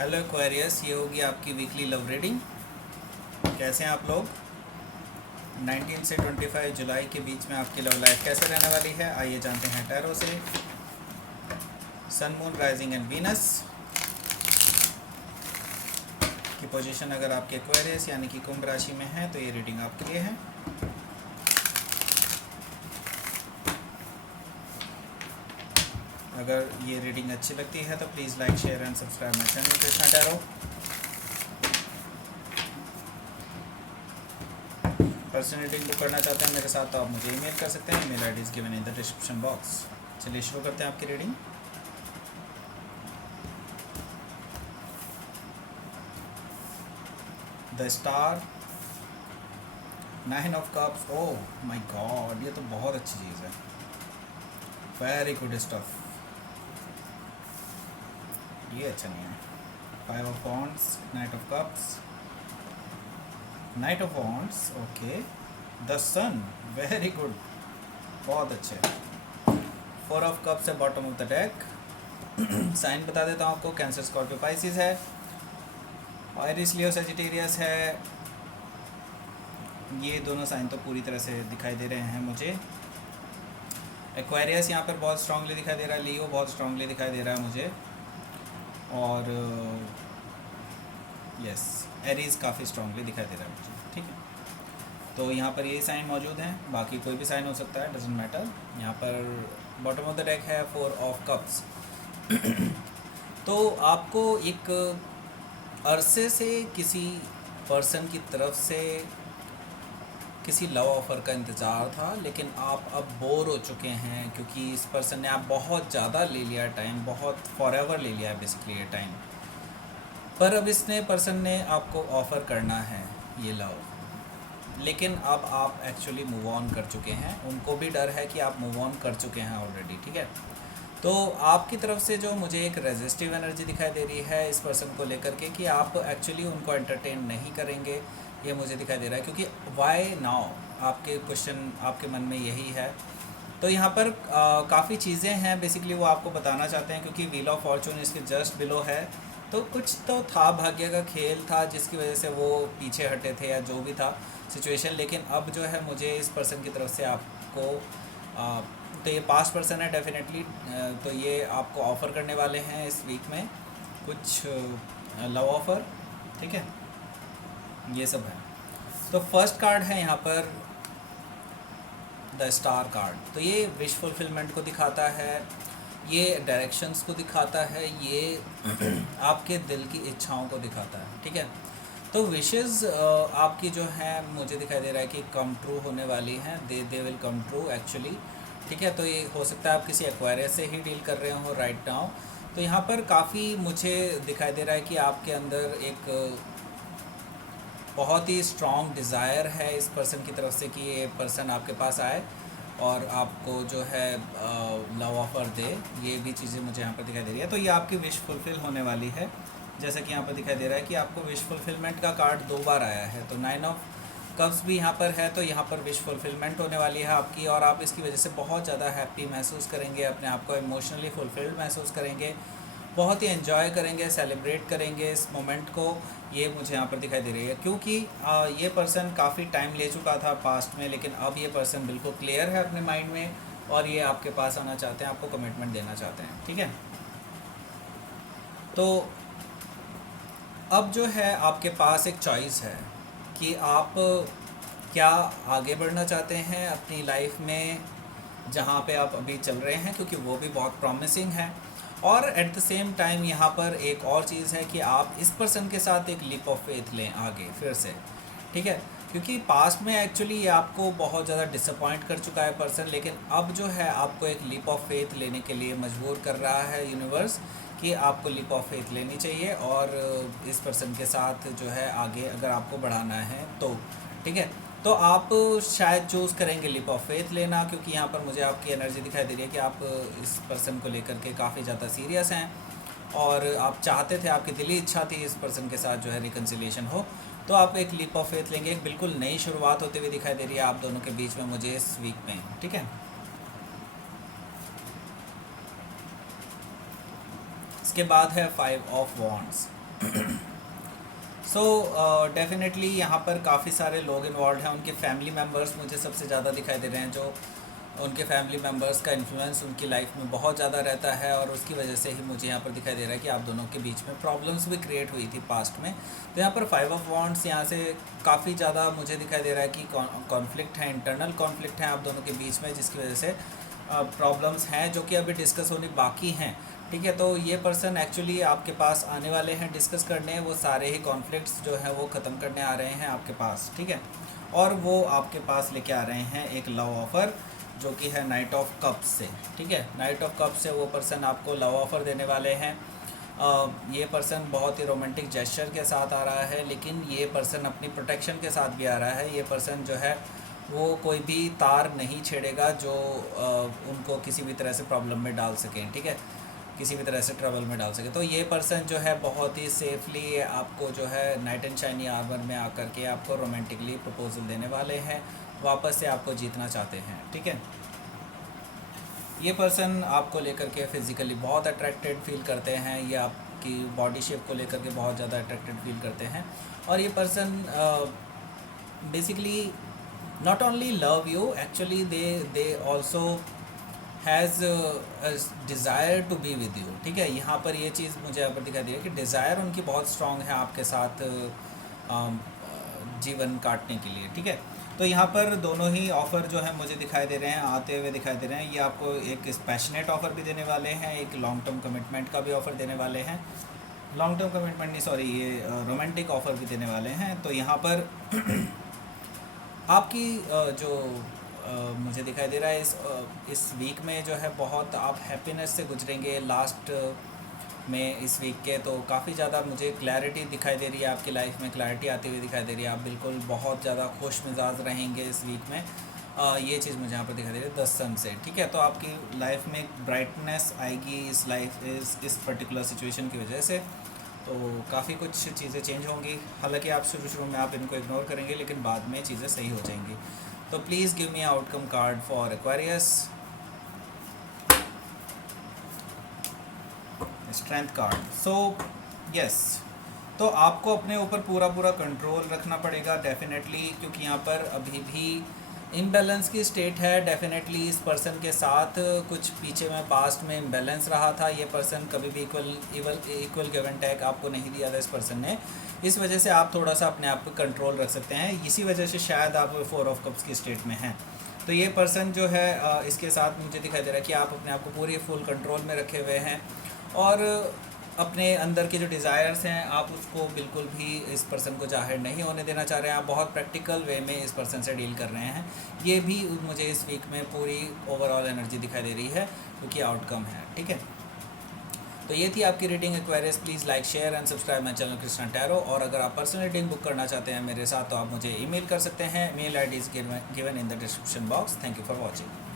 Hello Aquarius, ये होगी आपकी वीकली लव रीडिंग। कैसे हैं आप लोग? 19 से 25 जुलाई के बीच में आपकी लव लाइफ कैसे रहने वाली है, आइए जानते हैं टैरो से। सन, मून, राइजिंग एंड वीनस की पोजीशन अगर आपके एक्वेरियस यानी कि कुंभ राशि में है तो ये रीडिंग आपके लिए है। अगर ये रीडिंग अच्छी लगती है तो please like, share and subscribe my channel Krishna tarot. Personal reading book करना चाहते हैं मेरे साथ तो आप मुझे ईमेल कर सकते हैं। Email ID is given in the description box. चलिए शुरू करते हैं आपकी reading. The star, 9 of cups. Oh my God, ये तो बहुत अच्छी चीज़ है। Very good stuff. ये अच्छा नहीं है। 5 of wands, knight of cups, knight of wands, okay. The sun, very good, बहुत अच्छे। 4 ऑफ कप्स है bottom of the deck. Sign बता देता हूँ आपको, कैंसर, स्कॉर्पियो, पाइसिस है, आयरिस, लियो, सजिटेरियस है। ये दोनों साइन तो पूरी तरह से दिखाई दे रहे हैं मुझे। एक्वेरियस यहाँ पर बहुत स्ट्रांगली दिखाई दे रहा है, लियो बहुत स्ट्रांगली दिखाई दे रहा है मुझे, और यस एरीज काफ़ी स्ट्रांगली दिखाई दे रहा है मुझे। ठीक है, तो यहाँ पर ये साइन मौजूद हैं, बाकी कोई भी साइन हो सकता है, डजेंट मैटर। यहाँ पर बॉटम ऑफ द डेक है 4 ऑफ कप्स। तो आपको एक अरसे से किसी पर्सन की तरफ से किसी लव ऑफ़र का इंतज़ार था, लेकिन आप अब बोर हो चुके हैं क्योंकि इस पर्सन ने आप बहुत ज़्यादा ले लिया टाइम, बहुत फॉरएवर ले लिया है बेसिकली ये टाइम। पर अब इसने पर्सन ने आपको ऑफ़र करना है ये लव, लेकिन अब आप एक्चुअली मूव ऑन कर चुके हैं। उनको भी डर है कि आप मूव ऑन कर चुके हैं ऑलरेडी। ठीक है, तो आपकी तरफ से जो मुझे एक रेजिस्टिव एनर्जी दिखाई दे रही है इस पर्सन को लेकर के कि आप एक्चुअली उनको एंटरटेन नहीं करेंगे, ये मुझे दिखाई दे रहा है। क्योंकि वाई नाउ, आपके क्वेश्चन आपके मन में यही है। तो यहाँ पर काफ़ी चीज़ें हैं बेसिकली वो आपको बताना चाहते हैं, क्योंकि व्हील ऑफ फॉर्चून इसके जस्ट बिलो है। तो कुछ तो था, भाग्य का खेल था जिसकी वजह से वो पीछे हटे थे या जो भी था सिचुएशन। लेकिन अब जो है मुझे इस पर्सन की तरफ से आपको तो ये पास्ट पर्सन है डेफिनेटली। तो ये आपको ऑफ़र करने वाले हैं इस वीक में कुछ लव ऑफ़र। ठीक है, ये सब है। तो फर्स्ट कार्ड है यहाँ पर द स्टार कार्ड। तो ये विश फुलफिलमेंट को दिखाता है, ये डायरेक्शंस को दिखाता है, ये आपके दिल की इच्छाओं को दिखाता है। ठीक है, तो विशेस आपकी जो है मुझे दिखाई दे रहा है कि कम ट्रू होने वाली हैं। They will come true actually. ठीक है, तो ये हो सकता है आप किसी एक्वायरियस से ही डील कर रहे हो राइट नाउ। तो यहाँ पर काफ़ी मुझे दिखाई दे रहा है कि आपके अंदर एक बहुत ही स्ट्रॉन्ग डिज़ायर है इस पर्सन की तरफ से कि ये पर्सन आपके पास आए और आपको जो है लव ऑफ़र दे। ये भी चीज़ें मुझे यहाँ पर दिखाई दे रही है। तो ये आपकी विश फुलफ़िल होने वाली है, जैसा कि यहाँ पर दिखाई दे रहा है कि आपको विश फुलफिलमेंट का कार्ड 2 बार आया है। तो 9 ऑफ कप्स भी यहाँ पर है, तो यहाँ पर विश फुलफिलमेंट होने वाली है आपकी, और आप इसकी वजह से बहुत ज़्यादा हैप्पी महसूस करेंगे, अपने आप को इमोशनली फुलफिल्ड महसूस करेंगे, बहुत ही एंजॉय करेंगे, सेलिब्रेट करेंगे इस मोमेंट को। ये मुझे यहाँ पर दिखाई दे रही है क्योंकि ये पर्सन काफ़ी टाइम ले चुका था पास्ट में, लेकिन अब ये पर्सन बिल्कुल क्लियर है अपने माइंड में और ये आपके पास आना चाहते हैं, आपको कमिटमेंट देना चाहते हैं। ठीक है, तो अब जो है आपके पास एक चॉइस है कि आप क्या आगे बढ़ना चाहते हैं अपनी लाइफ में जहाँ पे आप अभी चल रहे हैं, क्योंकि वो भी बहुत प्रॉमिसिंग है। और एट द सेम टाइम यहाँ पर एक और चीज़ है कि आप इस पर्सन के साथ एक लीप ऑफ फेथ लें आगे फिर से। ठीक है, क्योंकि पास्ट में एक्चुअली ये आपको बहुत ज़्यादा डिसअपॉइंट कर चुका है पर्सन, लेकिन अब जो है आपको एक लीप ऑफ फेथ लेने के लिए मजबूर कर रहा है यूनिवर्स कि आपको लीप ऑफ फेथ लेनी चाहिए और इस पर्सन के साथ जो है आगे अगर आपको बढ़ाना है तो। ठीक है, तो आप शायद चूज़ करेंगे लीप ऑफ फेथ लेना, क्योंकि यहाँ पर मुझे आपकी एनर्जी दिखाई दे रही है कि आप इस पर्सन को लेकर के काफ़ी ज़्यादा सीरियस हैं और आप चाहते थे, आपकी दिली इच्छा थी इस पर्सन के साथ जो है रिकन्सिलिएशन हो। तो आप एक लीप ऑफ फेथ लेंगे, एक बिल्कुल नई शुरुआत होते हुए दिखाई दे रही है आप दोनों के बीच में मुझे इस वीक में। ठीक है, इसके बाद है 5 ऑफ वॉन्ड्स। सो डेफिनेटली यहाँ पर काफ़ी सारे लोग इन्वॉल्व हैं। उनके फैमिली मेम्बर्स मुझे सबसे ज़्यादा दिखाई दे रहे हैं, जो उनके फैमिली मेम्बर्स का इन्फ्लुएंस उनकी लाइफ में बहुत ज़्यादा रहता है, और उसकी वजह से ही मुझे यहाँ पर दिखाई दे रहा है कि आप दोनों के बीच में प्रॉब्लम्स भी क्रिएट हुई थी पास्ट में। तो यहाँ पर 5 ऑफ वॉन्ड्स यहाँ से काफ़ी ज़्यादा मुझे दिखाई दे रहा है कि कॉन्फ्लिक्ट है, इंटरनल कॉन्फ्लिक्ट है आप दोनों के बीच में, जिसकी वजह से प्रॉब्लम्स हैं जो कि अभी डिस्कस होनी बाकी हैं। ठीक है, तो ये पर्सन एक्चुअली आपके पास आने वाले हैं डिस्कस करने, वो सारे ही कॉन्फ्लिक्ट्स जो हैं वो ख़त्म करने आ रहे हैं आपके पास। ठीक है, और वो आपके पास लेके आ रहे हैं एक लव ऑफ़र जो कि है नाइट ऑफ कप्स से। ठीक है, नाइट ऑफ कप्स से वो पर्सन आपको लव ऑफ़र देने वाले हैं। ये पर्सन बहुत ही रोमांटिक जेस्चर के साथ आ रहा है, लेकिन ये पर्सन अपनी प्रोटेक्शन के साथ भी आ रहा है। ये पर्सन जो है वो कोई भी तार नहीं छेड़ेगा जो उनको किसी भी तरह से प्रॉब्लम में डाल सकें। ठीक है, किसी भी तरह से ट्रबल में डाल सके। तो ये पर्सन जो है बहुत ही सेफली आपको जो है नाइट एंड शाइनी आर्मर में आकर के आपको रोमांटिकली प्रपोजल देने वाले हैं, वापस से आपको जीतना चाहते हैं। ठीक है, ये पर्सन आपको लेकर के फिज़िकली बहुत अट्रैक्टेड फील करते हैं, ये आपकी बॉडी शेप को लेकर के बहुत ज़्यादा अट्रैक्टेड फील करते हैं। और ये person basically not only love you, actually they also has desire to be with you. ठीक है, यहाँ पर ये चीज़ मुझे यहाँ पर दिखाई दे रही है कि डिज़ायर उनकी बहुत स्ट्रॉन्ग है आपके साथ जीवन काटने के लिए। ठीक है, तो यहाँ पर दोनों ही ऑफ़र जो है मुझे दिखाई दे रहे हैं, आते हुए दिखाई दे रहे हैं। ये आपको एक पैशनेट ऑफ़र भी देने वाले हैं, एक लॉन्ग टर्म कमिटमेंट का भी ऑफ़र देने वाले हैं। लॉन्ग टर्म कमिटमेंट नहीं, सॉरी, ये रोमांटिक ऑफ़र भी देने वाले हैं। तो यहाँ पर आपकी जो मुझे दिखाई दे रहा है इस वीक में जो है बहुत आप हैप्पीनेस से गुजरेंगे लास्ट में इस वीक के। तो काफ़ी ज़्यादा मुझे क्लैरिटी दिखाई दे रही है, आपकी लाइफ में क्लैरिटी आती हुई दिखाई दे रही है। आप बिल्कुल बहुत ज़्यादा खुश मिजाज रहेंगे इस वीक में। ये चीज़ मुझे यहाँ पर दिखाई दे रही है 10 सन से। ठीक है, तो आपकी लाइफ में एक ब्राइटनेस आएगी इस पर्टिकुलर सिचुएशन की वजह से। तो काफ़ी कुछ चीज़ें चेंज होंगी। हालांकि आप शुरू में आप इनको इग्नोर करेंगे, लेकिन बाद में चीज़ें सही हो जाएंगी। तो please give me outcome card for Aquarius. Strength card. So yes, तो आपको अपने ऊपर पूरा कंट्रोल रखना पड़ेगा डेफिनेटली, क्योंकि यहाँ पर अभी भी इम्बैलेंस की स्टेट है। डेफिनेटली इस पर्सन के साथ कुछ पीछे में पास्ट में इम्बैलेंस रहा था। ये पर्सन कभी भी इक्वल गिव एंड टेक आपको नहीं दिया था इस पर्सन ने। इस वजह से आप थोड़ा सा अपने आप को कंट्रोल रख सकते हैं। इसी वजह से शायद आप 4 ऑफ कप्स की स्टेट में हैं। तो ये पर्सन जो है इसके साथ मुझे दिखाई दे रहा है कि आप अपने आप को पूरी फुल कंट्रोल में रखे हुए हैं, और अपने अंदर के जो डिज़ायर्स हैं आप उसको बिल्कुल भी इस पर्सन को जाहिर नहीं होने देना चाह रहे हैं। आप बहुत प्रैक्टिकल वे में इस पर्सन से डील कर रहे हैं। ये भी मुझे इस वीक में पूरी ओवरऑल एनर्जी दिखाई दे रही है, क्योंकि आउटकम है। ठीक है, तो ये थी आपकी reading Aquarius. Please like, share and subscribe my channel Krishna tarot. और अगर आप पर्सनल रीडिंग बुक करना चाहते हैं मेरे साथ, तो आप मुझे ईमेल कर सकते हैं। Mail ID is given in the description box. Thank you for watching.